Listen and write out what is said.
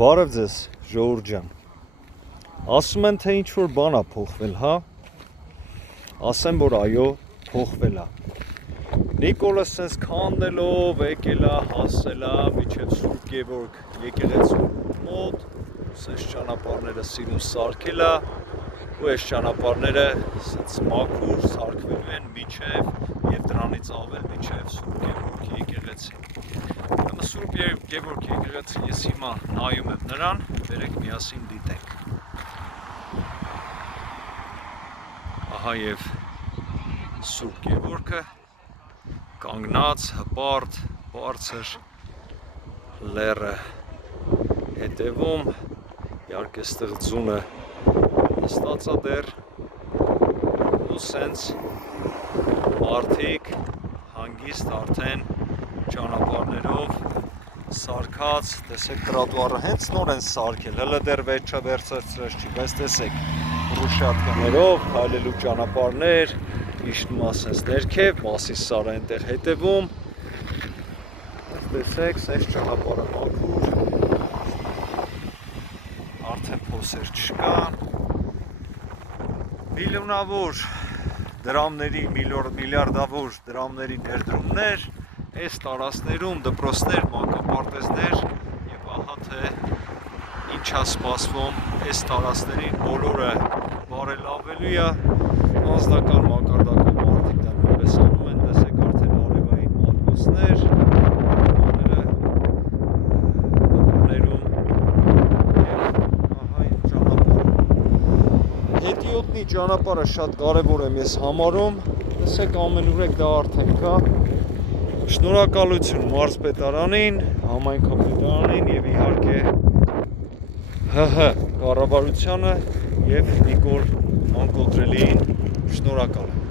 Բարև ձեզ, ժողովուրդ ջան։ Ասում են թե ինչ որ բան է փոխվել, հա։ Ասեմ որ այո, փոխվել է։ Նիկոլը սենց քանդելով եկել է, հասել է մինչև Սուրբ Գևորգ եկեղեցու մոտ, սենց ճանապարհները սիրուն սարքել է, ու այս ճանապարհները սենց մաքուր սարքվելու են մինչև եւ դրանից ավել մինչև Սուրբ Գևորգ եկեղեցի։ Սուրբ Գևորգ եկեղեցի ես հիմա նայում եմ նրան, վերեք միասին դիտենք։ Ահա եւ Սուրբ Գևորգը կանգնած, հպարտ, բարձր լեռը հետևում, իհարկե ստեղ ձունը նստած է դեռ, ու սենց մարդիկ հանգիստ արդեն ճանապարհներով սարքած, տեսեք տրոտուարը հենց նոր են սարքել, հələ դեռ վերջացրած չի, բայց տեսեք բրուշատկաներով քայլելու ճանապարհներ, իջնում է սենց ներքև, Մասիս սարը այնտեղ հետևում, տեսեք, սենց ճանապարհը մաքուր, արդեն փոսեր չկան, միլիոնավոր դրամների, միլիարդավոր դրամների ներդրումներ այս տարածքներում, դպրոցներ, մանկապարտեզներ եւ ահա թե ինչ է սպասվում այս տարածքներին բոլորը բարելավելու է, անձնական մակարդակով մարդիկ դա նույնպես անում են, տեսեք արդեն արևային մատկոցներ, բանները ահա ճանապարհ։ Հետիոտնի ճանապարհը շատ կարևոր եմ ես համարում, տեսեք ամենուրեք դա արդեն կա։ Շնորհակալություն մարզպետարանին, համայնքապետարանին եւ իհարկե ՀՀ կառավարությանը եւ Նիկոլ Անկոտրելիին շնորհակալ եմ։